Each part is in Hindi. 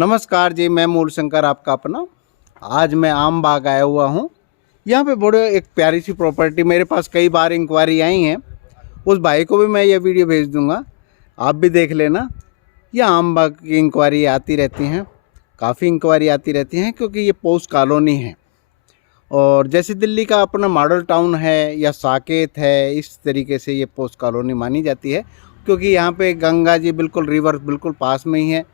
नमस्कार जी, मैं मूल शंकर आपका अपना। आज मैं आम बाग आया हुआ हूँ। यहाँ पे बड़े एक प्यारी सी प्रॉपर्टी, मेरे पास कई बार इंक्वायरी आई हैं। उस भाई को भी मैं ये वीडियो भेज दूँगा, आप भी देख लेना। ये आम बाग की इंक्वायरी आती रहती हैं, काफ़ी इंक्वायरी आती रहती हैं, क्योंकि ये पोस्ट कॉलोनी है। और जैसे दिल्ली का अपना मॉडल टाउन है या साकेत है, इस तरीके से ये पोस्ट कॉलोनी मानी जाती है। क्योंकि यहाँ पे गंगा जी बिल्कुल रिवर बिल्कुल पास में ही है।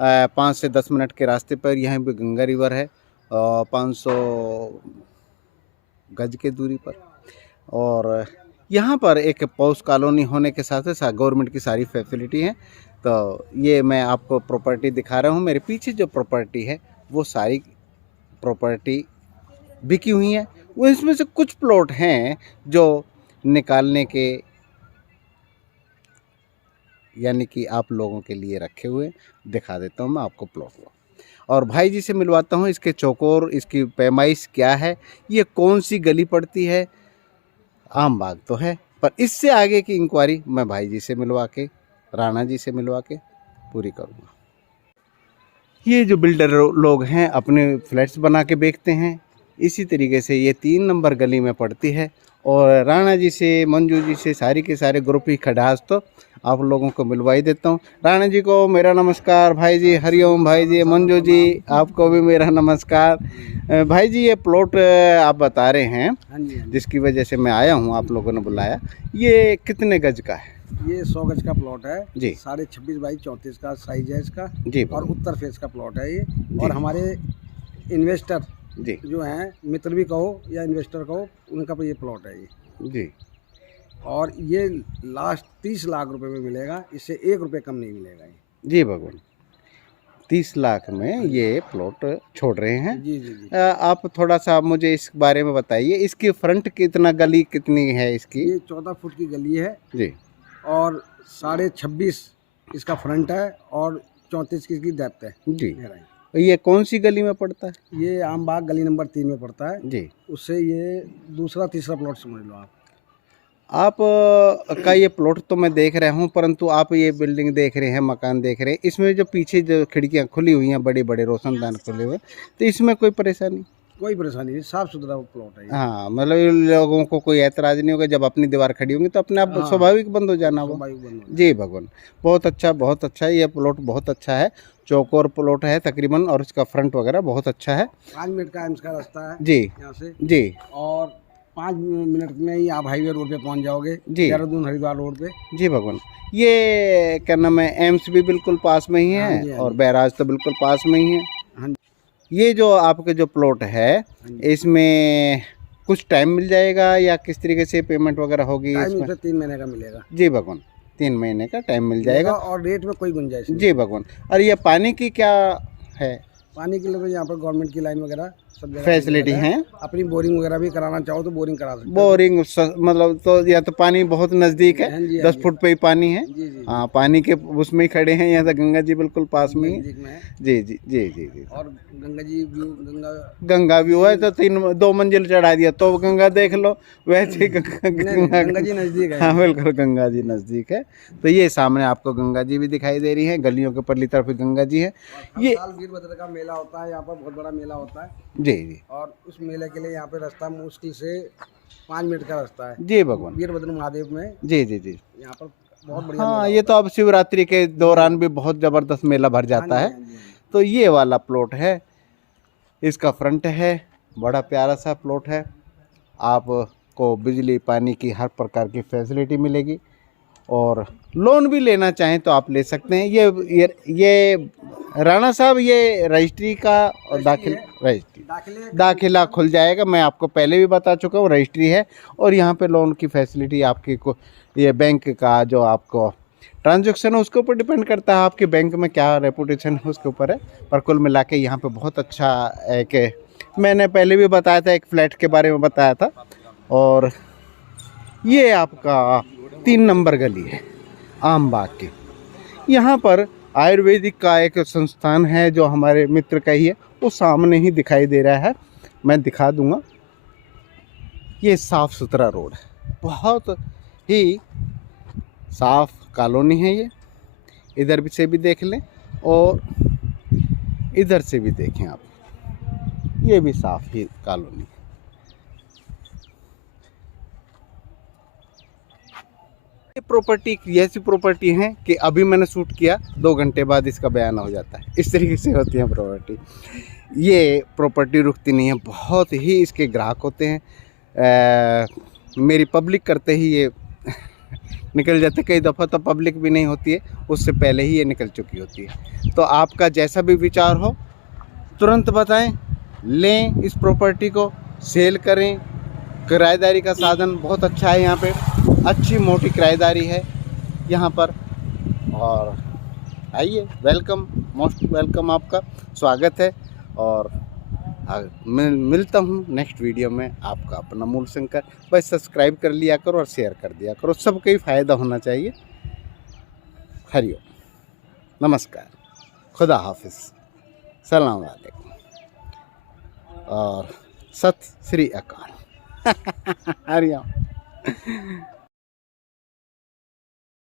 5 से 10 मिनट के रास्ते पर यहाँ पे गंगा रिवर है, 500 गज के दूरी पर। और यहाँ पर एक पोस्ट कॉलोनी होने के साथ साथ गवर्नमेंट की सारी फैसिलिटी हैं। तो ये मैं आपको प्रॉपर्टी दिखा रहा हूँ। मेरे पीछे जो प्रॉपर्टी है वो सारी प्रॉपर्टी बिकी हुई है। वो इसमें से कुछ प्लॉट हैं जो निकालने के यानी कि आप लोगों के लिए रखे हुए। दिखा देता हूँ मैं आपको प्लॉट को, और भाई जी से मिलवाता हूँ। इसके चौकोर, इसकी पैमाइश क्या है, ये कौन सी गली पड़ती है। आम बाग तो है, पर इससे आगे की इंक्वायरी मैं भाई जी से मिलवा के, राणा जी से मिलवा के पूरी करूँगा। ये जो बिल्डर लोग हैं अपने फ्लैट्स बना के बेचते हैं। इसी तरीके से ये 3 नंबर गली में पड़ती है। और राणा जी से, मंजू जी से, सारी के सारे ग्रुप ही खडास तो आप लोगों को मिलवा ही देता हूँ। राणा जी को मेरा नमस्कार, भाई जी हरिओम, भाई जी मंजू जी आपको भी मेरा नमस्कार। भाई जी ये प्लॉट आप बता रहे हैं, हाँ जी, जिसकी वजह से मैं आया हूँ, आप लोगों ने बुलाया, ये कितने गज का है? ये 100 गज का प्लॉट है जी। 26.5 बाई 34 का साइज है इसका जी और उत्तर फेस का प्लॉट है ये। जी। और हमारे इन्वेस्टर जी जो हैं, मित्र भी कहो या इन्वेस्टर कहो, उनका ये प्लॉट है ये। जी। और ये लास्ट 30 लाख रुपए में मिलेगा, इससे 1 रुपये कम नहीं मिलेगा ये। जी भगवान, 30 लाख में ये प्लॉट छोड़ रहे हैं। जी जी जी। आप थोड़ा सा मुझे इस बारे में बताइए, इसकी फ्रंट कितना, गली कितनी है इसकी? ये 14 फुट की गली है जी। और 26.5 इसका फ्रंट है और 34 की इसकी डेप्थ है। जी। गहराई। ये कौन सी गली में पड़ता है? ये आम बाग गली नंबर 3 में पड़ता है। जी। उससे ये दूसरा तीसरा प्लॉट समझ लो आप का ये प्लॉट तो मैं देख रहा हूँ, परंतु आप ये बिल्डिंग देख रहे हैं, मकान देख रहे हैं, इसमें जो पीछे जो खिड़कियाँ खुली हुई हैं, बड़े बड़े रोशनदान खुले हुए, तो इसमें कोई परेशानी? कोई परेशानी नहीं, साफ सुथरा प्लॉट है ये। हाँ, मतलब इन लोगों को कोई ऐतराज नहीं होगा। जब अपनी दीवार खड़ी होंगी तो अपने आप हाँ, स्वाभाविक बंद हो जाना वो। स्वाभाविक बंद हो जी भगवान, बहुत अच्छा, बहुत अच्छा। ये प्लॉट बहुत अच्छा है, चौकोर प्लॉट है तकरीबन, और इसका फ्रंट वगैरह बहुत अच्छा है। 5 मिनट का इसका रास्ता है जी यहाँ से। जी। और 5 मिनट में ही आप हाईवे रोड पे पहुँच जाओगे, जी। देहरादून हरिद्वार रोड पे। जी भगवान, ये क्या नाम है, एम्स भी बिल्कुल पास में ही हाँ है, जी, हाँ और जी। बैराज तो बिल्कुल पास में ही है। हाँ जी। ये जो आपके जो प्लॉट है, हाँ जी। इसमें कुछ टाइम मिल जाएगा या किस तरीके से पेमेंट वगैरह होगी टाइम इसमें? इसे 3 महीने का मिलेगा। जी भगवान, 3 महीने का टाइम मिल जाएगा। और रेट में कोई गुंजाइश नहीं। जी भगवान। और ये पानी की क्या है? पानी के लिए तो यहाँ पर गवर्नमेंट की लाइन वगैरह सब जगह फैसिलिटी available है। अपनी बोरिंग वगैरह भी कराना चाहो तो बोरिंग करा सकते हो। बोरिंग मतलब तो, या तो पानी बहुत नज़दीक है, हाँ जी, हाँ 10 जी। फुट पे ही पानी है। जी जी हाँ, पानी के उसमें ही खड़े हैं, यहाँ से गंगा जी बिल्कुल पास में ही है। नजदीक में है। जी जी जी जी जी। और गंगा जी व्यू, गंगा व्यू है तो 2 मंजिल चढ़ा दिया तो गंगा देख लो, वैसे ही गंगा जी नजदीक है। हाँ बिल्कुल, गंगा जी नज़दीक है। तो ये सामने आपको गंगा जी भी दिखाई दे रही है, गलियों के परली तरफ गंगा जी है। ये साल वीरभद्र का मेला होता है यहाँ पर, बहुत बड़ा मेला होता है। जी जी। और उस मेले के लिए यहाँ पे रास्ता मुश्किल से 5 मिनट का रास्ता है जी भगवान। वीरभद्र महादेव में। जी जी जी। यहाँ पर बहुत बढ़िया हाँ, मेला ये तो अब शिवरात्रि के दौरान भी बहुत ज़बरदस्त मेला भर जाता हाँ है। जी, हाँ जी, हाँ जी। तो ये वाला प्लॉट है, इसका फ्रंट है, बड़ा प्यारा सा प्लॉट है। आपको बिजली पानी की हर प्रकार की फैसिलिटी मिलेगी, और लोन भी लेना चाहें तो आप ले सकते हैं। ये राणा साहब, ये रजिस्ट्री का और रजिस्ट्री दाखिला खुल जाएगा। मैं आपको पहले भी बता चुका हूँ, रजिस्ट्री है। और यहाँ पे लोन की फैसिलिटी आपकी को, ये बैंक का जो आपको ट्रांजैक्शन है उसके ऊपर डिपेंड करता है, आपके बैंक में क्या रेपुटेशन है उसके ऊपर है। पर कुल मिला के यहाँ पे बहुत अच्छा एक, मैंने पहले भी बताया था, एक फ्लैट के बारे में बताया था। और ये आपका 3 नंबर गली है आम बाग की। यहाँ पर आयुर्वेदिक का एक संस्थान है जो हमारे मित्र का ही है, वो सामने ही दिखाई दे रहा है, मैं दिखा दूंगा। ये साफ़ सुथरा रोड है, बहुत ही साफ कॉलोनी है ये, इधर भी से भी देख लें। और इधर से भी देखें आप, ये भी साफ ही कॉलोनी। ये प्रॉपर्टी ऐसी प्रॉपर्टी है कि अभी मैंने शूट किया, 2 घंटे बाद इसका बयान हो जाता है। इस तरीके से होती है प्रॉपर्टी। ये प्रॉपर्टी रुकती नहीं है, बहुत ही इसके ग्राहक होते हैं। मेरी पब्लिक करते ही ये निकल जाते, कई दफ़ा तो पब्लिक भी नहीं होती है, उससे पहले ही ये निकल चुकी होती है। तो आपका जैसा भी विचार हो तुरंत बताएं, लें इस प्रॉपर्टी को, सेल करें। किराएदारी का साधन बहुत अच्छा है यहाँ पे, अच्छी मोटी किराएदारी है यहाँ पर। और आइए, वेलकम, मोस्ट वेलकम, आपका स्वागत है। और मैं मिलता हूँ नेक्स्ट वीडियो में। आपका अपना मूल शंकर। बस सब्सक्राइब कर लिया करो और शेयर कर दिया करो, सबको ही फ़ायदा होना चाहिए। हरिओम, नमस्कार, खुदा हाफिज़, सलाम वालेकुम और सत श्री अकाल। हरिओम।